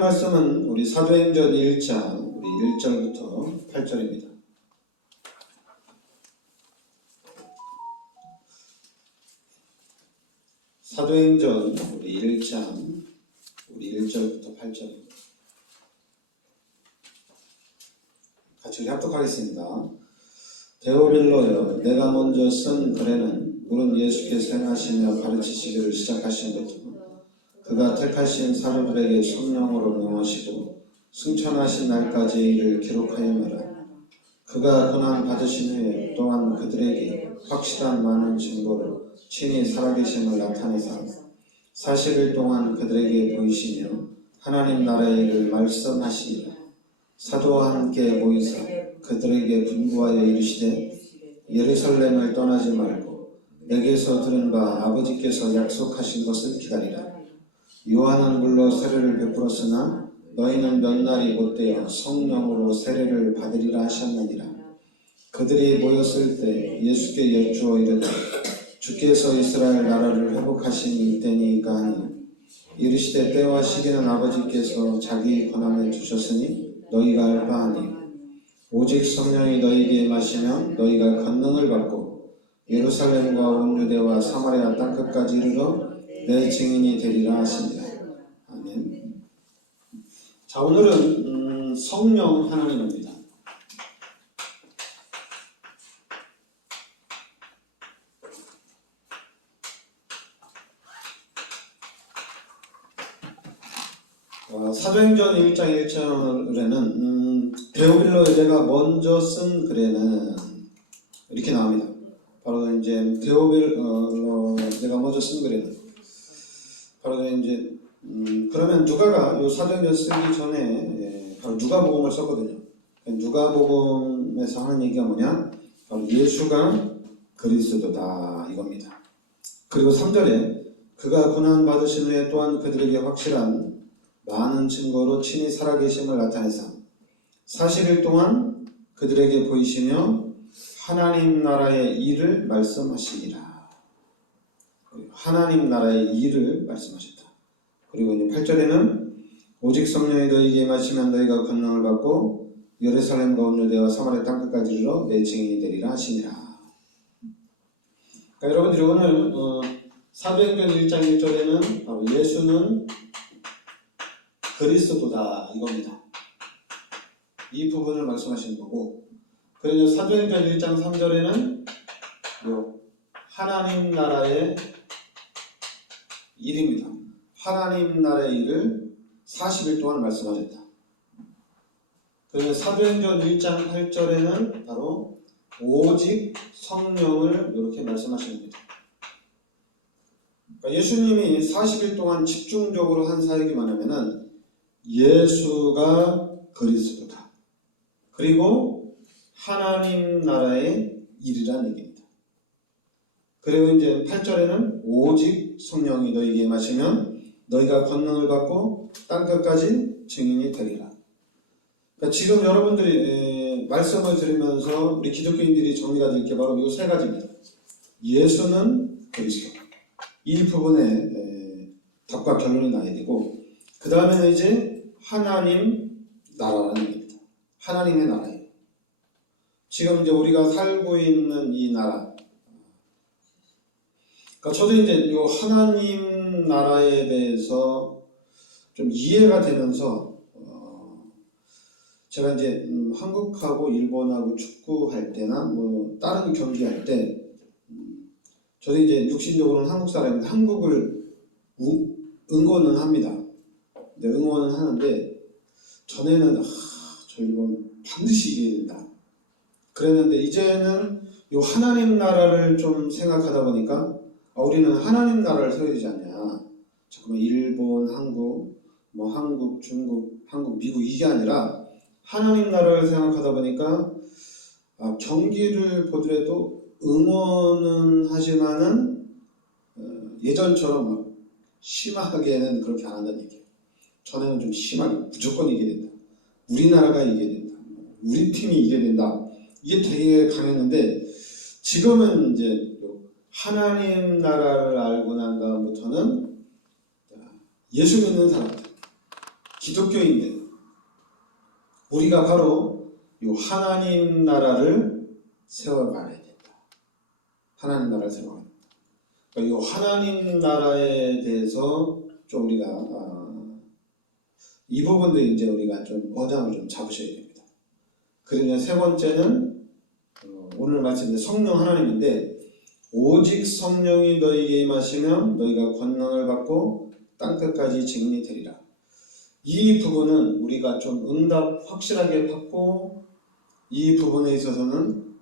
하나님의 말씀은 우리 사도행전 1장 우리 1절부터 8절입니다. 사도행전 우리 1장 우리 1절부터 8절입니다. 같이 합독하겠습니다. 데오빌로여, 내가 먼저 쓴 글에는 물은 예수께서 행하시며 가르치시기를 시작하신 것부터 그가 택하신 사도들에게 성령으로 명하시고 승천하신 날까지 이를 기록하였노라. 그가 고난 받으신 후에 또한 그들에게 확실한 많은 증거로 친히 살아계심을 나타내사 40일 동안 그들에게 보이시며 하나님 나라의 일을 말씀하시니라. 사도와 함께 모이사 그들에게 분부하여 이르시되 예루살렘을 떠나지 말고 내게서 들은 바 아버지께서 약속하신 것을 기다리라. 요한은 물로 세례를 베풀었으나 너희는 몇 날이 못되어 성령으로 세례를 받으리라 하셨느니라. 그들이 모였을 때 예수께 여쭈어 이르되 주께서 이스라엘 나라를 회복하심이 이때니까 하니 이르시되 때와 시기는 아버지께서 자기 권한을 주셨으니 너희가 알 바 아니요 오직 성령이 너희에게 임하시면 너희가 권능을 받고 예루살렘과 온 유대와 사마리아 땅끝까지 이르러 내 증인이 되리라 하십니다. 아멘. 자, 오늘은 성령 하나님입니다. 사도행전 1장 1절에는 데오빌로 제가 먼저 쓴 글에는 이렇게 나옵니다. 바로 이제 데오빌로 제가 먼저 쓴 글에는 바로 이제 그러면 누가가 요 사도행전 쓰기 전에 바로 누가복음을 썼거든요. 누가복음에서 하는 얘기가 뭐냐? 바로 예수가 그리스도다 이겁니다. 그리고 3절에 그가 고난 받으신 후에 또한 그들에게 확실한 많은 증거로 친히 살아계심을 나타내사 40일 동안 그들에게 보이시며 하나님 나라의 일을 말씀하시니라. 하나님 나라의 일을 말씀하셨다. 그리고 이제 8절에는 오직 성령이 너희에게 임하시면 너희가 권능을 받고 예루살렘과 온 유대와 사마리아 땅끝까지 이르러 내 증인이 되리라 하시니라. 그러니까 여러분들이 오늘 사도행전 1장 1절에는 바로 예수는 그리스도다 이겁니다. 이 부분을 말씀하시는 거고, 그리고 사도행전 1장 3절에는 하나님 나라의 일입니다. 하나님 나라의 일을 40일 동안 말씀하셨다. 그리고 사도행전 1장 8절에는 바로 오직 성령을 이렇게 말씀하시는 거죠. 그러니까 예수님이 40일 동안 집중적으로 한 사역이 뭐냐면은 예수가 그리스도다. 그리고 하나님 나라의 일이라는 얘기입니다. 그리고 이제 8절에는 오직 성령이 너희에게 임하시면 너희가 권능을 받고 땅끝까지 증인이 되리라. 그러니까 지금 여러분들이 말씀을 들으면서 우리 기독교인들이 정리가 될 게 바로 이 세 가지입니다. 예수는 그리스도. 이 부분에 답과 결론이 나야 되고, 그 다음에는 이제 하나님 나라라는 얘기입니다. 하나님의 나라예요. 지금 이제 우리가 살고 있는 이 나라. 그러니까 저도 이제 이 하나님 나라에 대해서 좀 이해가 되면서 제가 이제 한국하고 일본하고 축구할 때나 뭐 다른 경기할 때 저도 이제 육신적으로는 한국 사람인데 한국을 응원은 합니다. 응원은 하는데 전에는 저 일본 반드시 이겨야 된다 그랬는데 이제는 이 하나님 나라를 좀 생각하다 보니까 우리는 하나님 나라를 세워야 되지 않냐. 잠깐만 일본, 한국, 뭐 한국, 중국, 한국, 미국 이게 아니라 하나님 나라를 생각하다 보니까 경기를 보더라도 응원은 하지만은 예전처럼 막 심하게는 그렇게 안 한다는 얘기예요. 전에는 좀 심하게 무조건 이겨야 된다. 우리나라가 이겨야 된다. 우리 팀이 이겨야 된다. 이게 되게 강했는데 지금은 이제 하나님 나라를 알고 난 다음부터는 예수 믿는 사람들, 기독교인들, 우리가 바로 이 하나님 나라를 세워가야 된다. 하나님 나라를 세워가야 된다. 그러니까 이 하나님 나라에 대해서 좀 우리가 이 부분도 이제 우리가 좀 어장을 좀 잡으셔야 됩니다. 그러면 세 번째는 오늘 말씀인 성령 하나님인데, 오직 성령이 너희에게 임하시면 너희가 권능을 받고 땅끝까지 증인이 되리라. 이 부분은 우리가 좀 응답 확실하게 받고 이 부분에 있어서는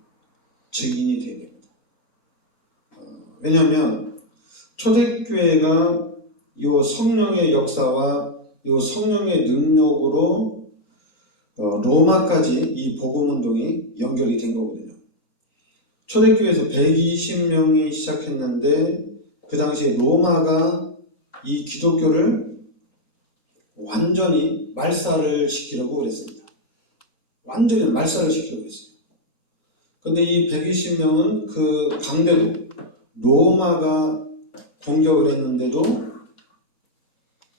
증인이 되어야 됩니다. 왜냐하면 초대교회가 이 성령의 역사와 이 성령의 능력으로 로마까지 이 복음운동이 연결이 된 거거든요. 초대교회에서 120명이 시작했는데 그 당시에 로마가 이 기독교를 완전히 말살을 시키려고 그랬습니다. 완전히 말살을 시키려고 했어요. 근데 이 120명은 그 강대도 로마가 공격을 했는데도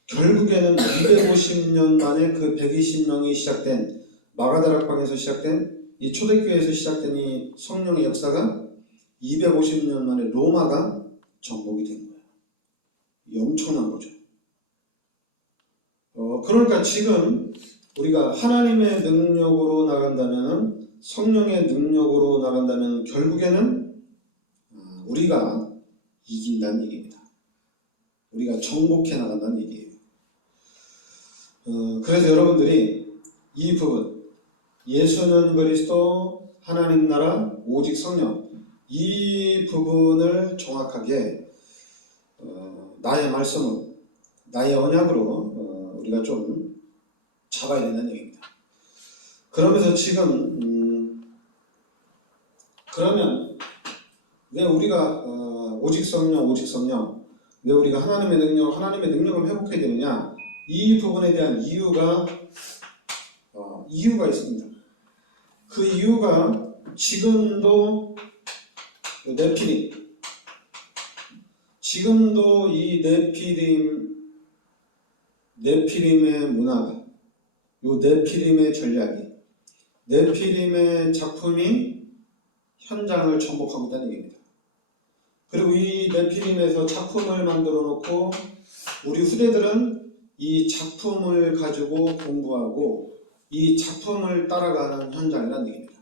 결국에는 250년 만에 그 120명이 시작된 마가다락방에서 시작된 이 초대교회에서 시작된 이 성령의 역사가 250년 만에 로마가 정복이 된 거예요. 이 엄청난 거죠. 그러니까 지금 우리가 하나님의 능력으로 나간다면, 성령의 능력으로 나간다면 결국에는 우리가 이긴다는 얘기입니다. 우리가 정복해 나간다는 얘기예요. 그래서 여러분들이 이 부분, 예수는 그리스도, 하나님 나라, 오직 성령, 이 부분을 정확하게 나의 말씀으로, 나의 언약으로 우리가 좀 잡아야 된다는 얘기입니다. 그러면서 지금 그러면 왜 우리가 오직 성령, 오직 성령, 왜 우리가 하나님의 능력을 회복해야 되느냐? 이 부분에 대한 이유가 있습니다. 그 이유가 지금도 지금도 이 네피림의 문화가, 요 네피림의 전략이, 네피림의 작품이 현장을 정복하고 있다는 얘기입니다. 그리고 이 네피림에서 작품을 만들어 놓고 우리 후대들은 이 작품을 가지고 공부하고 이 작품을 따라가는 현장이라는 얘기입니다.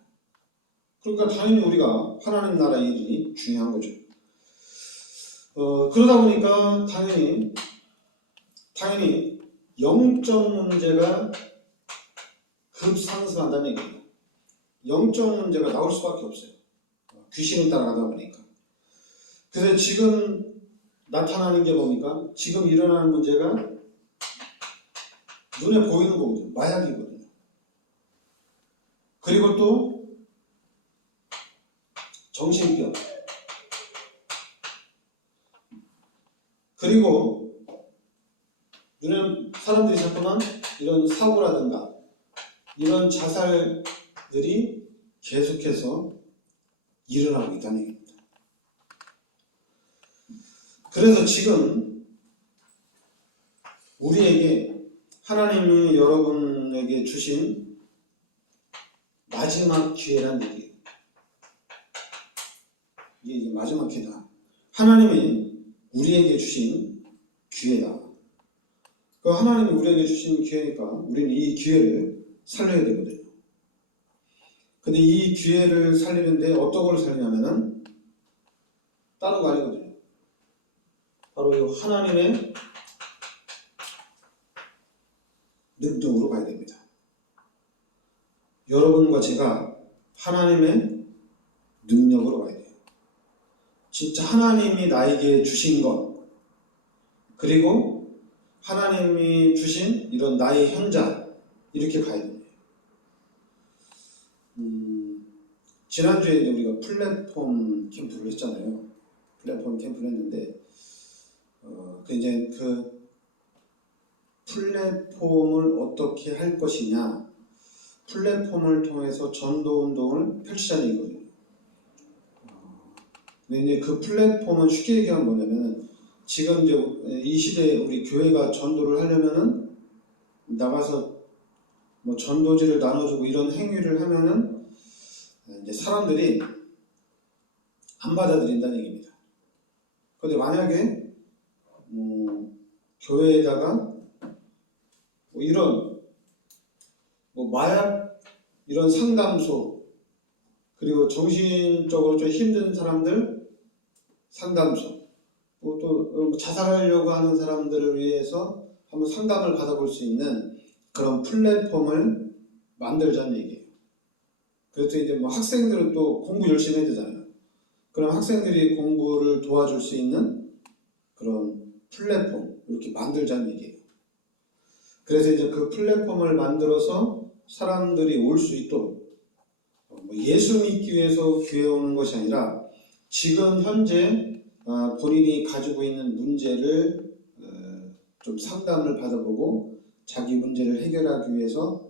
그러니까 당연히 우리가 하나님 나라 일이 중요한 거죠. 그러다 보니까 당연히 영적 문제가 급상승한다는 얘기입니다. 영적 문제가 나올 수밖에 없어요. 귀신을 따라가다 보니까. 그래서 지금 나타나는 게 뭡니까? 지금 일어나는 문제가 눈에 보이는 거거든요. 마약이거든요. 그리고 또 정신병, 그리고 눈에 사람들이 자꾸만 이런 사고라든가 이런 자살들이 계속해서 일어나고 있다는 얘기입니다. 그래서 지금 우리에게 하나님이 여러분에게 주신 마지막 기회란 얘기예요. 이게 마지막 기회다. 하나님이 우리에게 주신 기회다. 그 하나님이 우리에게 주신 기회니까 우리는 이 기회를 살려야 되거든요. 근데 이 기회를 살리는데 어떤 걸 살리냐면은 다른 거 아니거든요. 바로 이 하나님의 능력으로 봐야 됩니다. 여러분과 제가 하나님의 능력으로 봐야 돼요. 진짜 하나님이 나에게 주신 것, 그리고 하나님이 주신 이런 나의 현장, 이렇게 가야 됩니다. 지난주에 우리가 플랫폼 캠프를 했잖아요. 플랫폼 캠프를 했는데 이제 그 플랫폼을 어떻게 할 것이냐, 플랫폼을 통해서 전도 운동을 펼치자는 얘기거든요. 근데 이제 그 플랫폼은 쉽게 얘기하면 뭐냐면, 지금 이제 이 시대에 우리 교회가 전도를 하려면은 나가서 뭐 전도지를 나눠주고 이런 행위를 하면은 이제 사람들이 안 받아들인다는 얘기입니다. 그런데 만약에 교회에다가 뭐 이런 뭐 마약 이런 상담소, 그리고 정신적으로 좀 힘든 사람들 상담소, 또 자살하려고 하는 사람들을 위해서 한번 상담을 받아볼 수 있는 그런 플랫폼을 만들자는 얘기예요. 그래서 이제 뭐 학생들은 또 공부 열심히 해야 되잖아요. 그럼 학생들이 공부를 도와줄 수 있는 그런 플랫폼 이렇게 만들자는 얘기예요. 그래서 이제 그 플랫폼을 만들어서 사람들이 올 수 있도록 예수 믿기 위해서 교회에 오는 것이 아니라 지금 현재 본인이 가지고 있는 문제를 좀 상담을 받아보고 자기 문제를 해결하기 위해서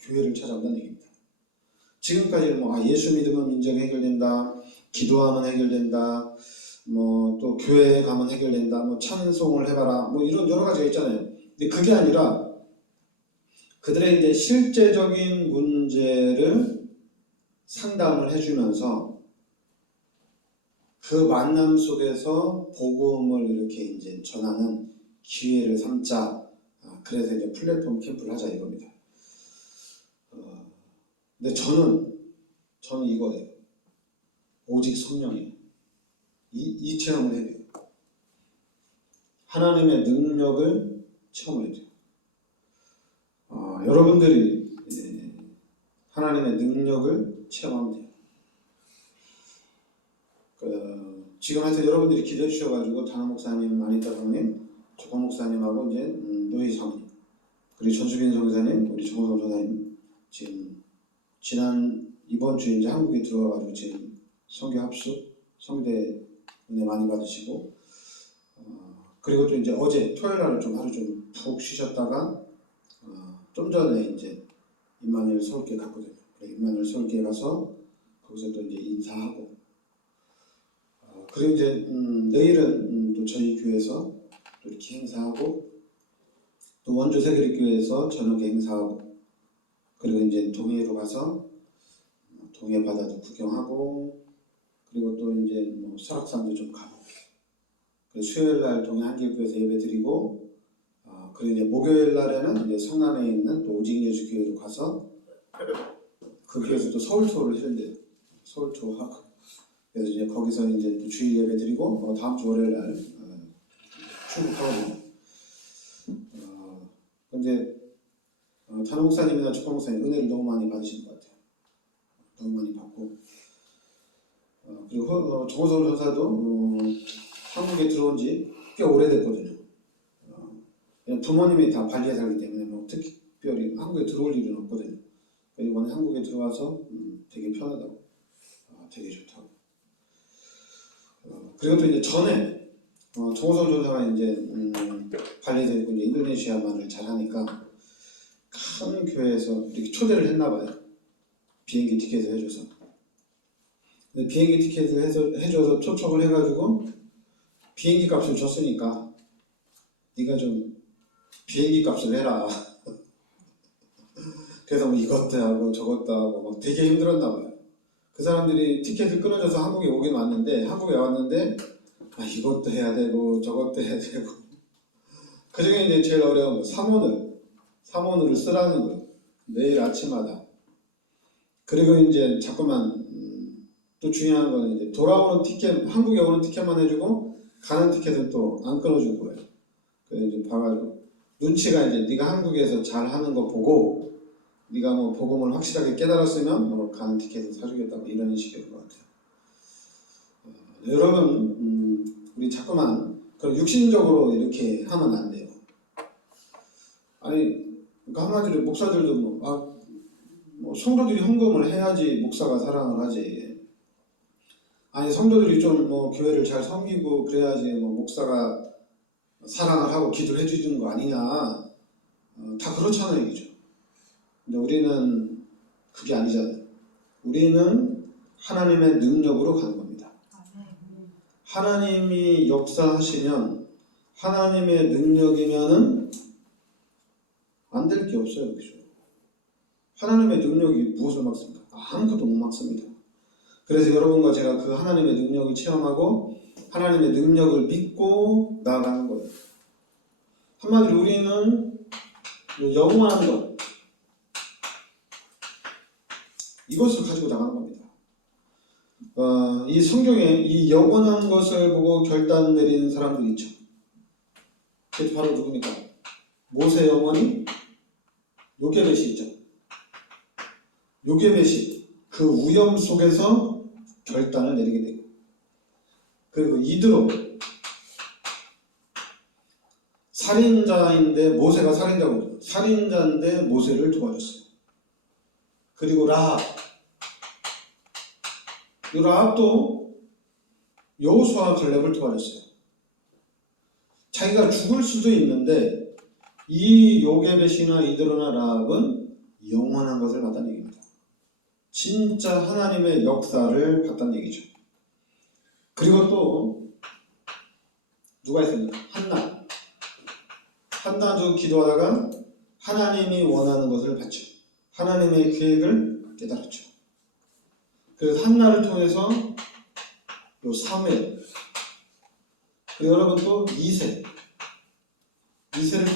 교회를 찾아온다는 얘기입니다. 지금까지는 예수 믿으면 문제가 해결된다, 기도하면 해결된다, 또 교회에 가면 해결된다, 찬송을 해봐라, 이런 여러 가지가 있잖아요. 근데 그게 아니라 그들의 이제 실제적인 문제를 상담을 해주면서 그 만남 속에서 복음을 이렇게 이제 전하는 기회를 삼자. 그래서 이제 플랫폼 캠프를 하자 이겁니다. 근데 저는 이거예요. 오직 성령이에요. 이 체험을 해야 돼요. 하나님의 능력을 체험을 해야 돼요. 여러분들이 하나님의 능력을 체험하면 돼요. 지금 하여튼 여러분들이 기도해 주셔가지고 단호 목사님, 아니타 성님, 조건 목사님하고 이제 노희 성님, 그리고 전수빈 성사님, 우리 정호성 전사님 지금 이번 주에 이제 한국에 들어와가지고 지금 성교 합숙, 성대 은혜 많이 받으시고, 그리고 또 이제 어제 토요일 날은 좀 하루 좀 푹 쉬셨다가 좀 전에 이제 임마누엘 서울교회 갔거든요. 임마누엘 서울교회 가서 거기서 또 이제 인사하고, 그리고 이제 내일은 또 저희 교회에서 또 이렇게 행사하고, 또 원주 세계교회에서 저녁에 행사하고, 그리고 이제 동해로 가서 동해 바다도 구경하고, 그리고 또 이제 설악산도 좀 가고, 그리고 수요일 날 동해 한길교회에서 예배 드리고, 그리고 이제 목요일 날에는 이제 성남에 있는 또 오직 예수 교회로 가서 그 교회에서 또 서울 투어를 했는데요. 서울 투어 하고, 그래서 이제 거기서 이제 또 주일 예배 드리고 다음 주 월요일 날 출국하거든요. 근데 단호 목사님이나 조건 목사님 은혜를 너무 많이 받으신 것 같아요. 너무 많이 받고, 그리고 정호성 전사도 한국에 들어온 지 꽤 오래됐거든요. 부모님이 다 발리에 살기 때문에 특별히 한국에 들어올 일은 없거든요. 이번에 한국에 들어와서 되게 편하다고, 되게 좋다고. 그리고 또 이제 전에 정호성 전사가 이제 발리에서 이제 인도네시아말을 잘하니까 큰 교회에서 이렇게 초대를 했나봐요. 비행기 티켓을 해줘서. 근데 비행기 티켓을 해줘서 초청을 해가지고 비행기 값을 줬으니까 네가 좀 비행기 값을 해라. 그래서 이것도 하고 저것도 하고 되게 힘들었나봐요. 그 사람들이 티켓을 끊어줘서 한국에 오긴 왔는데, 한국에 왔는데 이것도 해야 되고 저것도 해야 되고, 그 중에 이제 제일 어려운 거 사모늘을 쓰라는 거예요. 매일 아침마다. 그리고 이제 자꾸만 또 중요한 거는 이제 돌아오는 티켓, 한국에 오는 티켓만 해주고 가는 티켓은 또 안 끊어준 거예요. 그래서 이제 봐가지고 눈치가 이제 네가 한국에서 잘 하는 거 보고 네가 복음을 확실하게 깨달았으면 가는 티켓을 사주겠다, 이런 식인 것 같아요. 여러분, 우리 자꾸만 그런 육신적으로 이렇게 하면 안 돼요. 아니, 그러니까 한마디로 목사들도 성도들이 헌금을 해야지 목사가 사랑을 하지. 아니, 성도들이 좀 교회를 잘 섬기고 그래야지 목사가 사랑을 하고 기도를 해주는 거 아니냐. 다 그렇잖아요, 이죠. 근데 우리는 그게 아니잖아요. 우리는 하나님의 능력으로 가는 겁니다. 하나님이 역사하시면, 하나님의 능력이면은 안 될 게 없어요. 그죠? 하나님의 능력이 무엇을 막습니까? 아무것도 못 막습니다. 그래서 여러분과 제가 그 하나님의 능력을 체험하고 하나님의 능력을 믿고 나아가는 거예요. 한마디로 우리는 영원한 것, 이것을 가지고 나가는 겁니다. 이 성경에 이 영원한 것을 보고 결단 내린 사람들이 있죠. 그게 바로 누굽니까? 모세 영원히 요게벳이 있죠. 요게벳이 그 위험 속에서 결단을 내리게 되고, 그리고 이드로 살인자인데, 모세가 살인자고 살인자인데 모세를 도와줬어요. 그리고 라합, 이 라합도 여호수아와 갈렙을 도와줬어요. 자기가 죽을 수도 있는데 이 요게벳이나 이드로나 라합은 영원한 것을 봤다는 얘기입니다. 진짜 하나님의 역사를 봤다는 얘기죠. 그리고 또 누가 있습니까? 한나도 기도하다가 하나님이 원하는 것을 봤죠. 하나님의 계획을 깨달았죠. 그래서 한나를 통해서 요 사무엘, 그리고 여러분 또 이세를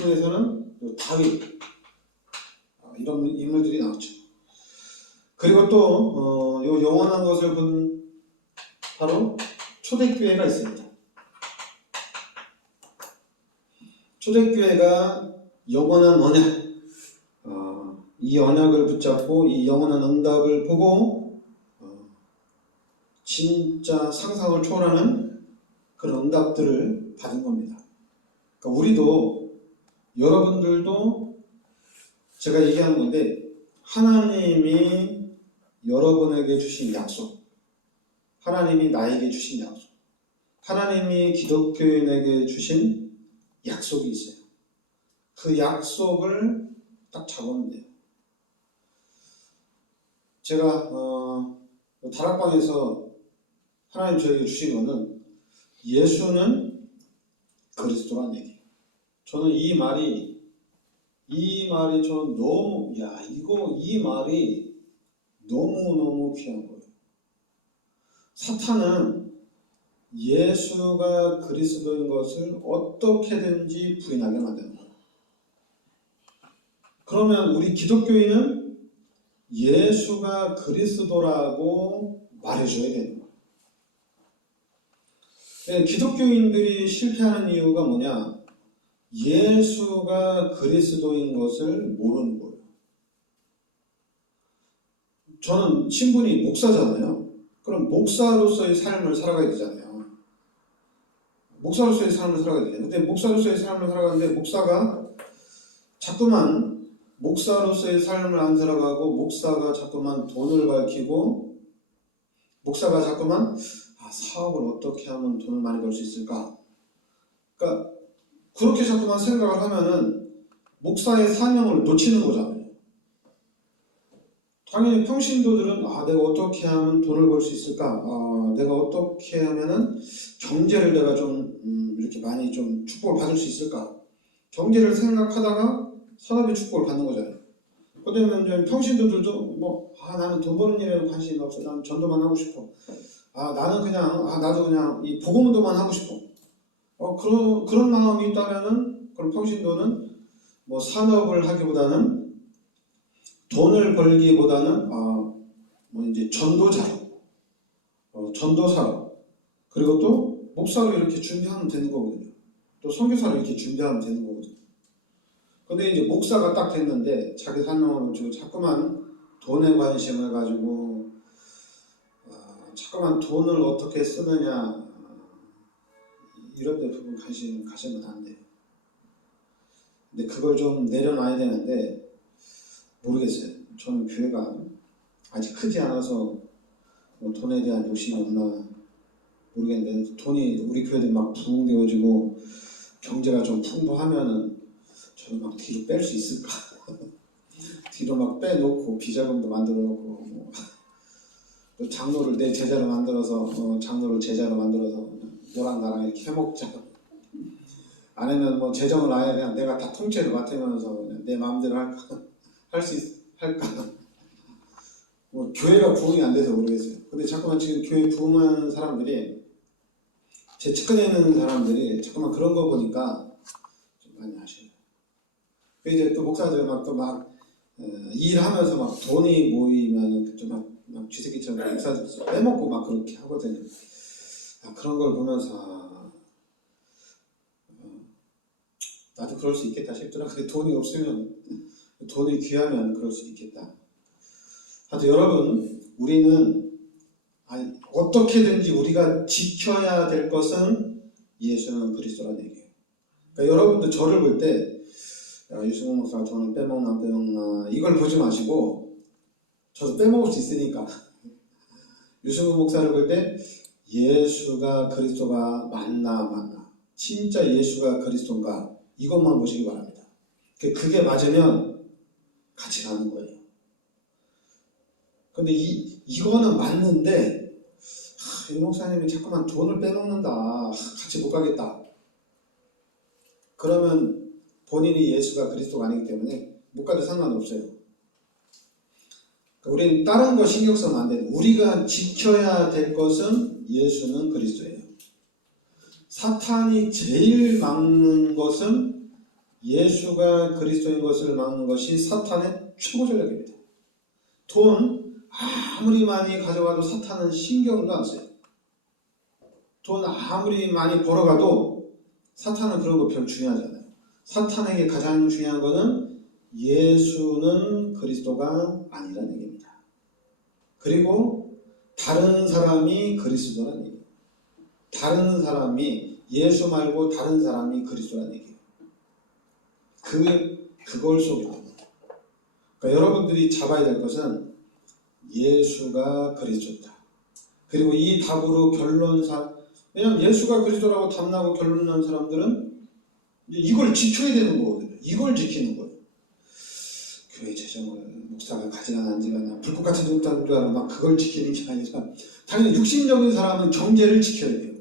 통해서는 요 다윗, 이런 인물들이 나왔죠. 그리고 또 요 영원한 것을 본 바로 초대교회가 있습니다. 초대교회가 영원한 언약, 이 언약을 붙잡고 이 영원한 응답을 보고 진짜 상상을 초월하는 그런 응답들을 받은 겁니다. 그러니까 우리도, 여러분들도 제가 얘기하는 건데, 하나님이 여러분에게 주신 약속, 하나님이 나에게 주신 약속, 하나님이 기독교인에게 주신 약속이 있어요. 그 약속을 딱 잡으면 돼요. 제가 다락방에서 하나님 저에게 주신 거는 예수는 그리스도란 얘기예요. 저는 이 말이 저는 너무, 이 말이 너무너무 귀한 거예요. 사탄은 예수가 그리스도인 것을 어떻게든지 부인하게 만드는 거예요. 그러면 우리 기독교인은 예수가 그리스도라고 말해줘야 되는 거예요. 기독교인들이 실패하는 이유가 뭐냐? 예수가 그리스도인 것을 모르는 거예요. 저는 신분이 목사잖아요. 그럼 목사로서의 삶을 살아가야 되잖아요. 목사로서의 삶을 살아가야 되잖아요. 근데 목사로서의 삶을 살아가는데 목사가 자꾸만 목사로서의 삶을 안 살아가고, 목사가 자꾸만 돈을 밝히고, 목사가 자꾸만 사업을 어떻게 하면 돈을 많이 벌 수 있을까? 그러니까 그렇게 자꾸만 생각을 하면은 목사의 사명을 놓치는 거잖아요. 당연히 평신도들은 내가 어떻게 하면 돈을 벌 수 있을까? 내가 어떻게 하면은 경제를 내가 좀 이렇게 많이 좀 축복을 받을 수 있을까? 경제를 생각하다가 산업의 축복을 받는 거잖아요. 그다음에 평신도들도 나는 돈 버는 일에 관심이 없어. 나는 전도만 하고 싶어. 나는 그냥 나도 그냥 이 복음운동만 하고 싶어. 그런 마음이 있다면은, 그럼 평신도는 산업을 하기보다는, 돈을 벌기보다는 이제 전도자로, 전도사로, 그리고 또 목사로 이렇게 준비하면 되는 거거든요. 또 선교사로 이렇게 준비하면 되는 거거든요. 근데 이제 목사가 딱 됐는데 자기 사명을 주고 자꾸만 돈에 관심을 가지고 자꾸만 돈을 어떻게 쓰느냐, 이런 데 부분 관심 가지면 안 돼요. 근데 그걸 좀 내려놔야 되는데 모르겠어요. 저는 교회가 아직 크지 않아서 돈에 대한 욕심이 없나 모르겠는데, 돈이 우리 교회들이 막 부흥되어지고 경제가 좀 풍부하면은 저는 막 뒤로 뺄 수 있을까? 뒤로 막 빼놓고 비자금도 만들어 놓고 또 장로를 내 제자로 만들어서 장로를 제자로 만들어서 너랑 나랑 이렇게 해먹자. 아니면 뭐 재정을 아예 그냥 내가 다 통째로 맡으면서 그냥 내 마음대로 할까? 할까? 뭐 교회가 부흥이 안 돼서 모르겠어요. 근데 자꾸만 지금 교회 부흥하는 사람들이, 제 측근에 있는 사람들이 자꾸만 그런 거 보니까 좀 많이 아쉬워요. 그 이제 또 목사들 막 일하면서 막 돈이 모이면 좀 막 쥐새끼처럼 목사들 빼먹고 막 그렇게 하거든요. 그런 걸 보면서 나도 그럴 수 있겠다 싶더라고요. 돈이 없으면, 돈이 귀하면 그럴 수 있겠다. 하여튼 여러분, 우리는 어떻게든지 우리가 지켜야 될 것은 예수는 그리스도라는 얘기예요. 그러니까 여러분도 저를 볼 때 유승호 목사가 돈을 빼먹나 안 빼먹나 이걸 보지 마시고, 저도 빼먹을 수 있으니까 유승호 목사를 볼 때 예수가 그리스도가 맞나, 진짜 예수가 그리스도인가, 이것만 보시기 바랍니다. 그게 맞으면 같이 가는 거예요. 근데 이거는 맞는데 이 목사님이 자꾸만 돈을 빼먹는다, 같이 못 가겠다, 그러면 본인이 예수가 그리스도가 아니기 때문에 못 가도 상관없어요. 그러니까 우리는 다른 거 신경 쓰면 안 돼요. 우리가 지켜야 될 것은 예수는 그리스도예요. 사탄이 제일 막는 것은 예수가 그리스도인 것을 막는 것이 사탄의 최고 전략입니다. 돈 아무리 많이 가져가도 사탄은 신경도 안 써요. 돈 아무리 많이 벌어가도 사탄은 그런 거 별로 중요하지 않아요. 사탄에게 가장 중요한 것은 예수는 그리스도가 아니라는 얘기입니다. 그리고 다른 사람이 그리스도라는 얘기예요. 다른 사람이, 예수 말고 다른 사람이 그리스도라는 얘기예요. 그걸 속이는 거예요. 그러니까 여러분들이 잡아야 될 것은 예수가 그리스도다. 그리고 이 답으로 왜냐면 예수가 그리스도라고 답나고 결론난 사람들은 이걸 지켜야 되는 거거든요. 이걸 지키는 거예요. 교회 재정을 목사가 가져가나 안 가져가나, 불꽃 같은 동탄들은 막 그걸 지키는 게 아니라, 당연히 육신적인 사람은 경제를 지켜야 돼요.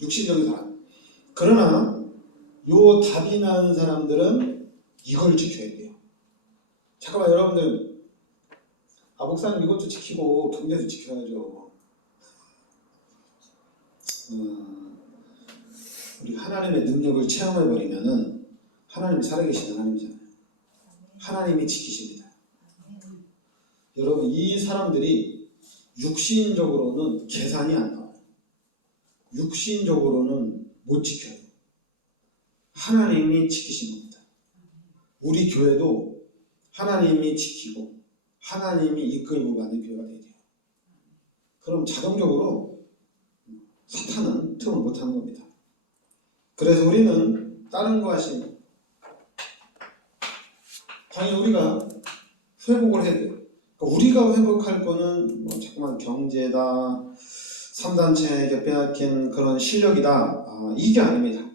육신적인 사람. 그러나 요 답이 난 사람들은 이걸 지켜야 돼요. 잠깐만, 여러분들, 목사님 이것도 지키고 경제도 지켜야죠. 우리 하나님의 능력을 체험해버리면은 하나님이 살아계신 하나님이잖아요. 하나님이 지키십니다. 여러분, 이 사람들이 육신적으로는 계산이 안 나와요. 육신적으로는 못 지켜요. 하나님이 지키신 겁니다. 우리 교회도 하나님이 지키고 하나님이 이끌고 가는 교회가 돼야 돼요. 그럼 자동적으로 사탄은 틈을 못하는 겁니다. 그래서 우리는 다른 거 하시면 당연히 우리가 회복을 해야 돼요. 그러니까 우리가 회복할 거는 뭐 자꾸만 경제다, 3단체에게 빼앗긴 그런 실력이다, 이게 아닙니다.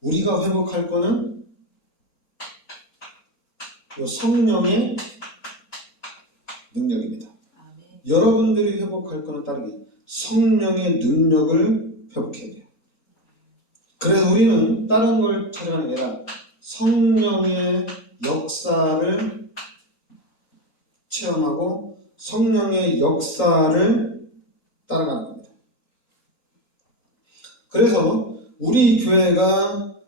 우리가 회복할 거는 요 성령의 능력입니다. 여러분들이 회복할 거는 다르게 성령의 능력을 회복해야 돼요. 그래서 우리는 다른 걸 찾아가는 게 아니라 성령의 역사를 체험하고 성령의 역사를 따라가는 겁니다. 그래서 우리 교회가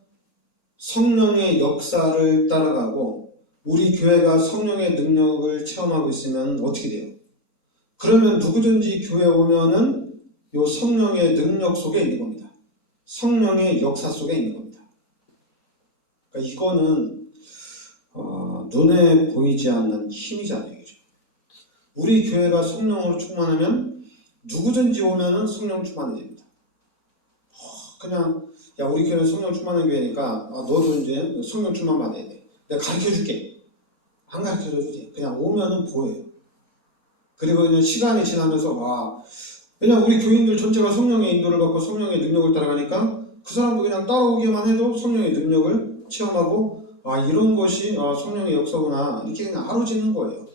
성령의 역사를 따라가고 우리 교회가 성령의 능력을 체험하고 있으면 어떻게 돼요? 그러면 누구든지 교회에 오면은 이 성령의 능력 속에 있는 겁니다. 성령의 역사 속에 있는 겁니다. 그러니까 이거는 눈에 보이지 않는 힘이잖아요. 그죠? 우리 교회가 성령으로 충만하면 누구든지 오면은 성령 충만해집니다. 그냥 우리 교회는 성령 충만한 교회니까 너도 이제 성령 충만 받아야 돼. 내가 가르쳐줄게. 안 가르쳐줘도 돼. 그냥 오면은 보여요. 그리고 그냥 시간이 지나면서 그냥 우리 교인들 전체가 성령의 인도를 받고 성령의 능력을 따라가니까 그 사람도 그냥 따라오기만 해도 성령의 능력을 체험하고 이런 것이 성령의 역사구나, 이렇게 그냥 알아지는 거예요.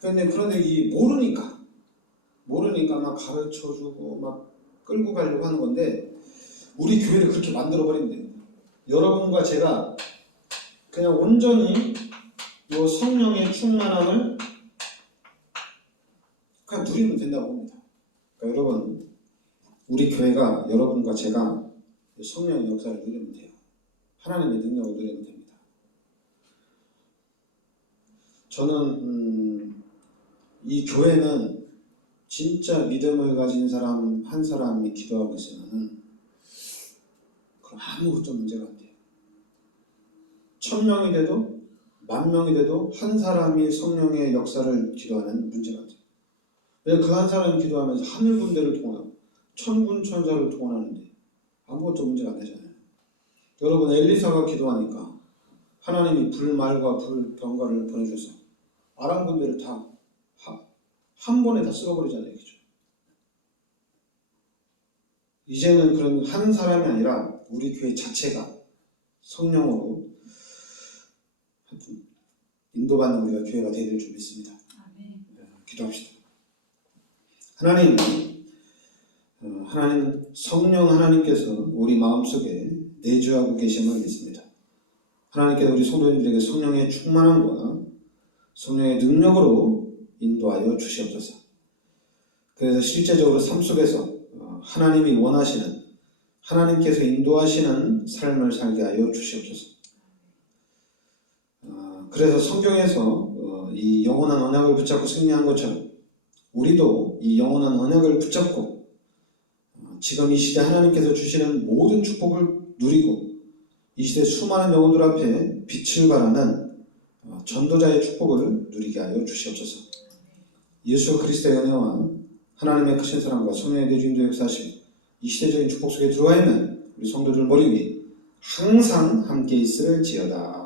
그런데 이 모르니까 막 가르쳐주고 막 끌고 가려고 하는 건데, 우리 교회를 그렇게 만들어버린대요. 여러분과 제가 그냥 온전히 이 성령의 충만함을 그냥 누리면 된다고 봅니다. 그러니까 여러분, 우리 교회가 여러분과 제가 성령의 역사를 누리면 돼요. 하나님의 능력을 누리면 됩니다. 저는 이 교회는 진짜 믿음을 가진 사람 한 사람이 기도하고 있으면 그럼 아무것도 문제가 안 돼요. 1000명이 돼도 10,000명이 돼도 한 사람이 성령의 역사를 기도하는 문제가 안 돼요. 왜냐하면 그 한 사람이 기도하면서 하늘 군대를 동원하고 천군 천사를 동원하는데 아무것도 문제가 안 되잖아요. 여러분, 엘리사가 기도하니까 하나님이 불말과 불병과를 보내줘서 아람 군대를 다 한 번에 다 쓸어버리잖아요. 그죠? 이제는 그런 한 사람이 아니라 우리 교회 자체가 성령으로 인도받는 우리가 교회가 되어야 될 줄 믿습니다. 아멘. 기도합시다. 하나님, 성령 하나님께서 우리 마음속에 내주하고 계심을 믿습니다. 하나님께서 우리 성도님들에게 성령의 충만함과 성령의 능력으로 인도하여 주시옵소서. 그래서 실제적으로 삶 속에서 하나님이 원하시는, 하나님께서 인도하시는 삶을 살게 하여 주시옵소서. 그래서 성경에서 이 영원한 언약을 붙잡고 승리한 것처럼 우리도 이 영원한 언약을 붙잡고 지금 이 시대 하나님께서 주시는 모든 축복을 누리고 이 시대 수많은 영혼들 앞에 빛을 발하는 전도자의 축복을 누리게 하여 주시옵소서. 예수 그리스도의 은혜와 하나님의 크신 사랑과 성령의 대주인도 역사하심 이 시대적인 축복 속에 들어와 있는 우리 성도들 머리 위에 항상 함께 있을지어다.